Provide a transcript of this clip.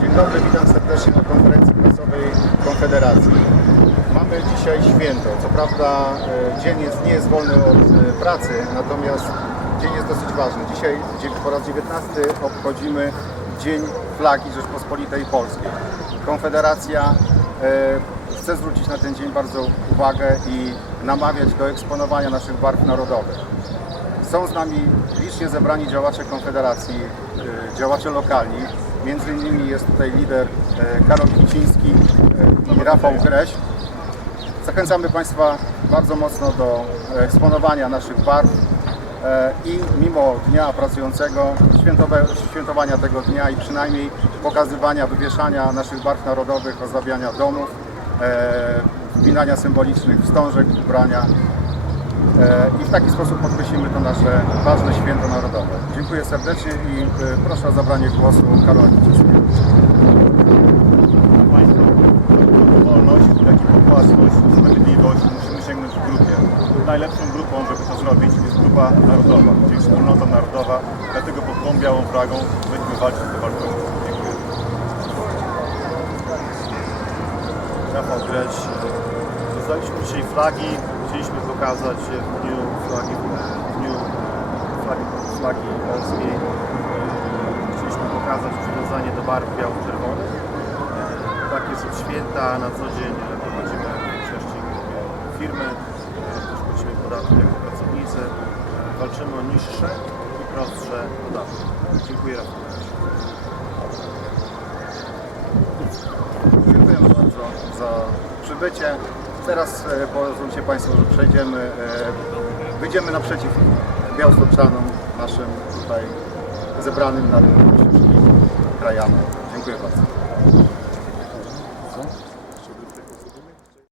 Dzień dobry, witam serdecznie na konferencji prasowej Konfederacji. Mamy dzisiaj święto. Co prawda e, dzień jest, nie jest wolny od e, pracy, natomiast dzień jest dosyć ważny. Dzisiaj po raz 19 obchodzimy Dzień Flagi Rzeczpospolitej Polskiej. Konfederacja e, chce zwrócić na ten dzień bardzo uwagę i namawiać do eksponowania naszych barw narodowych. Są z nami licznie zebrani działacze Konfederacji, e, działacze lokalni. Między innymi jest tutaj lider e, Karol Kuciński e, i Rafał Greś. Zachęcamy Państwa bardzo mocno do eksponowania naszych barw i mimo Dnia Pracującego, świętowania tego dnia i przynajmniej pokazywania, wywieszania naszych barw narodowych, ozdabiania domów, wpinania symbolicznych wstążek, ubrania i w taki sposób podkreślimy to nasze ważne święto narodowe. Dziękuję serdecznie i e, proszę o zabranie głosu Karola Kuczyńskiego. Państwo, wolność, jak i po własność, sprawiedliwość musimy sięgnąć w grupie. Najlepszą grupą, żeby to zrobić, jest grupa narodowa, czyli wspólnota narodowa. Dlatego pod tą białą flagą będziemy walczyć o wartości. Dziękuję. Rafał Greć. Rozdaliśmy dzisiaj flagi. Chcieliśmy pokazać w dniu flagi, w dniu flagi, flagi polskiej. Chcieliśmy pokazać przywiązanie do barw biało-czerwonych. Tak jest od święta. Na co dzień prowadzimy w większości firmy. Też płacimy podatki jako pracownicy. Walczymy o niższe i prostsze podatki. Dziękuję. Dziękujemy bardzo za przybycie. Teraz e, pozwólcie Państwo, że przejdziemy, e, wyjdziemy naprzeciw białostoczanom, naszym tutaj zebranym na rynku krajanów. Dziękuję bardzo.